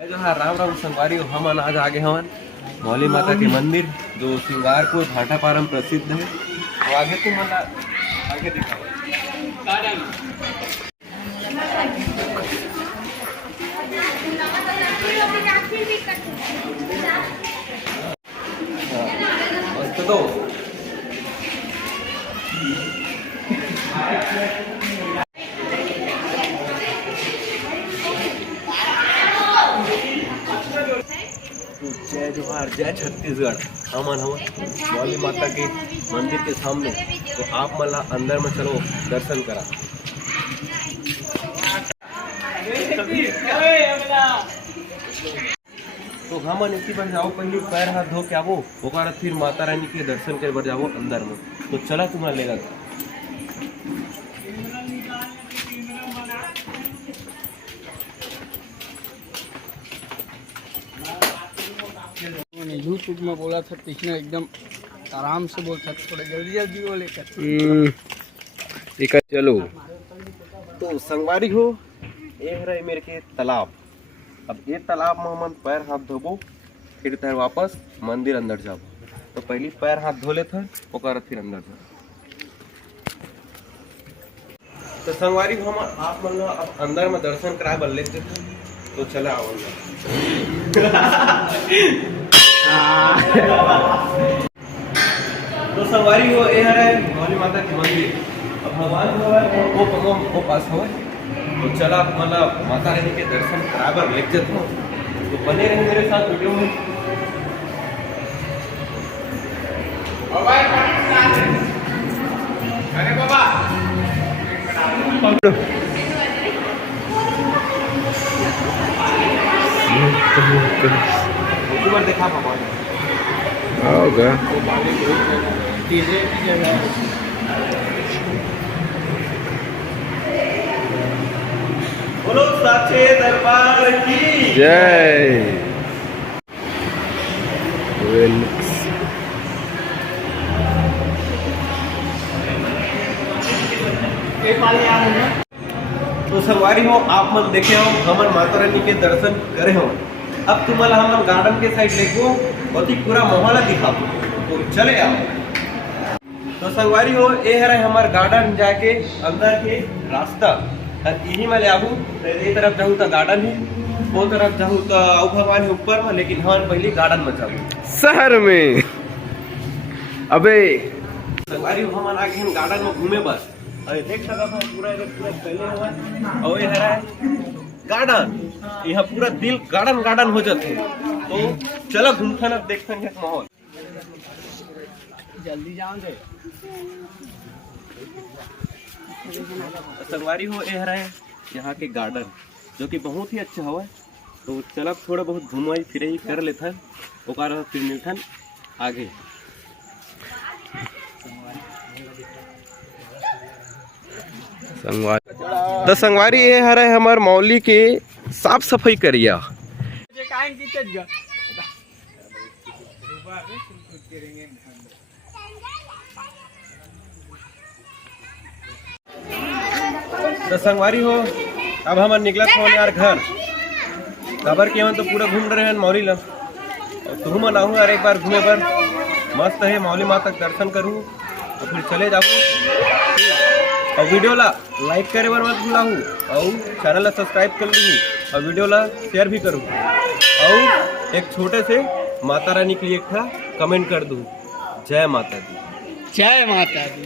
जो है राम राम संगवारी हमन आज आगे हवन मौली माता के मंदिर जो सिंगारपुर भाटापारा में प्रसिद्ध है। तो आगे तुम मला आगे दिखाओ। मस्त तो जय जोहार जय छत्तीसगढ़। हमन हम मौली माता के मंदिर के सामने। तो आप मला अंदर में चलो दर्शन करा। तो हमन इसी पर जाओ, पहले पैर हाथ धो के आवो, ओकर फिर माता रानी के दर्शन करे बर जाओ अंदर में। तो चला तुम्हारा लेगा। यूट्यूब में बोला था तीसरा एकदम आराम से बोलता, थोड़ा जल्दी जल्दी बोले ठीक है चलो। तो संगवारी हो ये है मेरे के तालाब। अब ये तालाब में हम पैर हाथ धोबो, फिर तर वापस मंदिर अंदर जाबो। तो पहली पैर हाथ धो लेते ओकर फिर अंदर जाओ। तो संगवारी हम आप मन अब अंदर में दर्शन कराए बर ले देते। तो चला आओ तो संगवारी हो ये है मौली माता के मंदिर। अब भगवान वो पास हो। तो चला मतलब माता रानी के दर्शन कराबर ले जाते हो। तो बने रहे मेरे साथ वीडियो में। अरे बाबा देखा बाबा होगा। बोलो साचे दरबार की जय। तो संगवारी हो आप मन देखे हो हमन माता रानी के दर्शन करे हो। अब तुम्हारा हम गार्डन के साइड देखो और पूरा माहौल दिखाओ। तो चले आओ। तो संगवारी हो ये है हमार गार्डन जाके अंदर के रास्ता। यही में ले आबू ये तरफ जाऊँ तो गार्डन ही, वो तरफ जाऊँ तो भगवान है ऊपर में। लेकिन हम पहले गार्डन में जाऊँ शहर में। अबे संगवारी हो हम आगे हम गार्डन में घूमे बस। अरे देख सकता था पूरा पहले हुआ और ये है गार्डन। यहाँ पूरा दिल गार्डन गार्डन हो जाते। तो चलो घूमते ना देखते हैं माहौल। जल्दी जाओ दे। संगवारी हो ये है यहाँ के गार्डन जो कि बहुत ही अच्छा हवा। तो चलो थोड़ा बहुत घूमाई फिर कर लेते ओकर फिर मिलथन आगे। संगवारी तो संगवारी ये हरे हमार मौली के साफ सफाई करिया। तो संगवारी हो अब हम निकलत हो यार घर। खबर के तो पूरा घूम रहे हैं मौली ला। और तुम मन आहू यार एक बार घूमे पर मस्त है मौली माता का दर्शन करूँ। तो फिर चले जाऊँ और वीडियो ला लाइक करे बर मत भूलाहू और चैनल ला सब्सक्राइब कर ली और वीडियो ला शेयर भी करूँ और एक छोटे से माता रानी के लिए एक कमेंट कर दूँ। जय माता दी। जय माता दी।